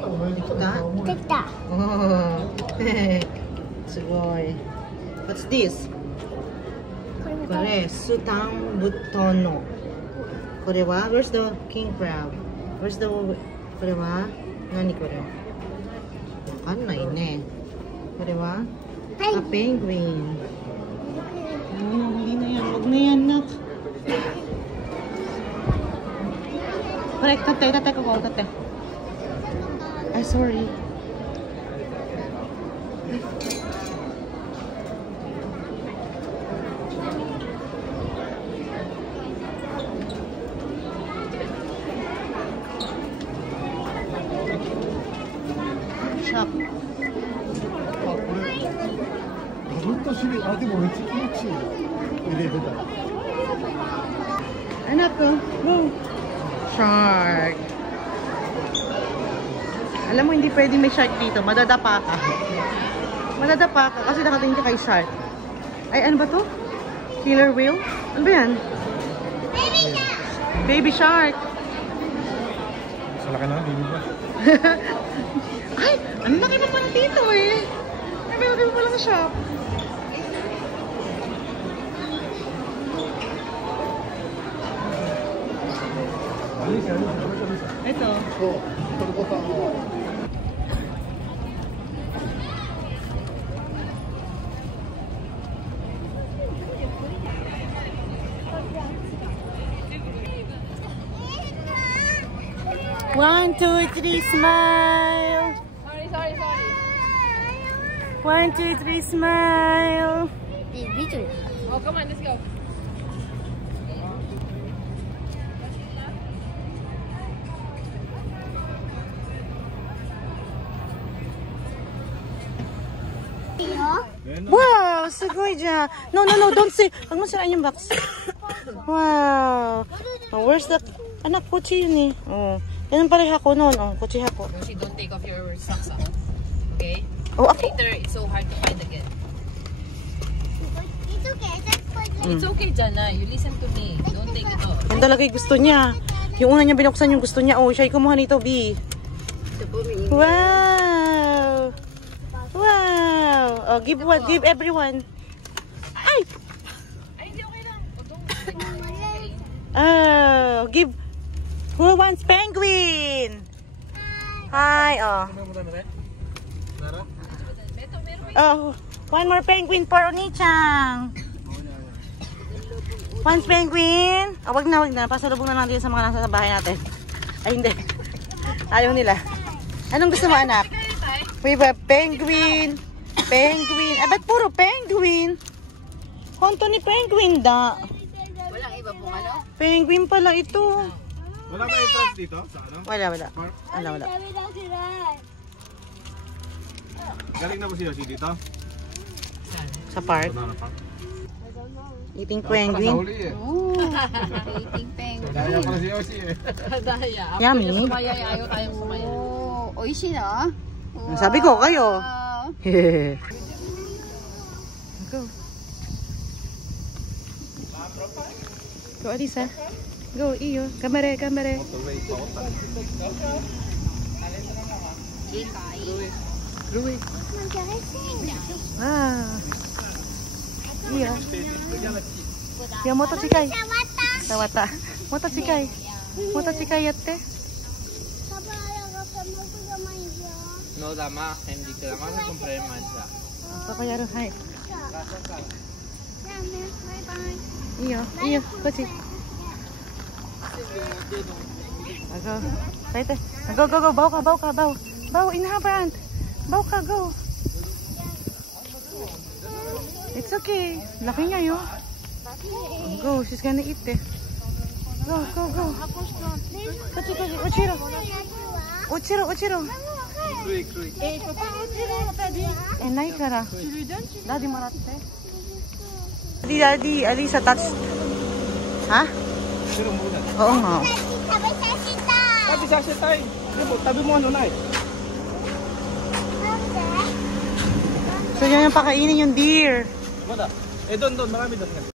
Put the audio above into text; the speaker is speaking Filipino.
Ito ka? Kita. Oh. Sugoi. What's this? Kore, Sutang Butono. Kore wa? Where's the king crab? Where's the... Kore wa? Nani kore? Wakanai ne. Kore wa? A penguin. Huli na yan. Huwag na yan, nak. Kore, tate ko. Tate. Ay, sorry. Shop. Anak ko. Shark. Alam mo, hindi pwede may shark dito. Madadapa ka. Madadapa ka kasi nakatingin ka kay shark. Ay, ano ba to? Killer whale? Ano ba yan? Baby shark! Baby shark. Sa laki na, baby ba? Ay, ang laki na pala dito eh. Ay, may laki pa pala sa shop. Ito. One, two, three, smile. Sorry. 1, 2, 3, smile. Oh, come on, let's go. Wow, sugoi dyan. No, don't say. Huwag mo sirain yung box. Wow. Oh, where's the... Anak, kutsi yun eh. Oh. Yan ang pareha ko noon. Oh, kutsi ko. Roshi, don't take off your socks off. Okay? Oh, ako. Later, it's so hard to find again. It's okay. That's for you. It's okay, Jana. You listen to me. Don't take it off. Yan talaga yung gusto niya. Yung una niya binuksan yung gusto niya. Oh, siya kumuha nito, B. Wow. Wow. Oh, give what? Give everyone. Ay! Ay, hindi okay lang. Oh, give. Who wants penguin? Hi. Oh. Oh, one more penguin for Oni-chan. One penguin. Oh, wag na. Pasalubong na lang din sa mga nasa bahay natin. Ay, hindi. Ayaw nila. Anong gusto mo, anak? We have penguin. Penguin. Ah, ba't puro penguin? Honto ni penguin da. Walang iba pong ano? Penguin pala ito. Wala ba entrance dito? Sa ano? Wala. Wala. Galing na po si Yoshi dito? Sa park. Eating penguin. Eating penguin. Kaya pala si Yoshi eh. Daya. Yummy. Sumaya, ayaw tayong sumaya. Oh, oishi na. Sabi ko, kayo. Go. Go, Alisa. Go, iyo. Kamere. Rui. Ah. Iya. Ya, motochikai. Sawata. Motochikai yatte. No, dama, hindi ka naman comprare mansa. Papayaru, hai. Iyo, kochi. Go. Right. Go. Bau ka. Bau in her hand. Bau ka, go. It's okay. Laki niya yun. Go, she's gonna eat it. Go. Kochi. Uchiro. Krui.ないから。Daddy maratte. Daddy, Alisa touch. Ha? Oo nga. Sabi sa tayo. Tabi mo ano na eh. So yan yung pakainin yung deer. Doon, marami doon.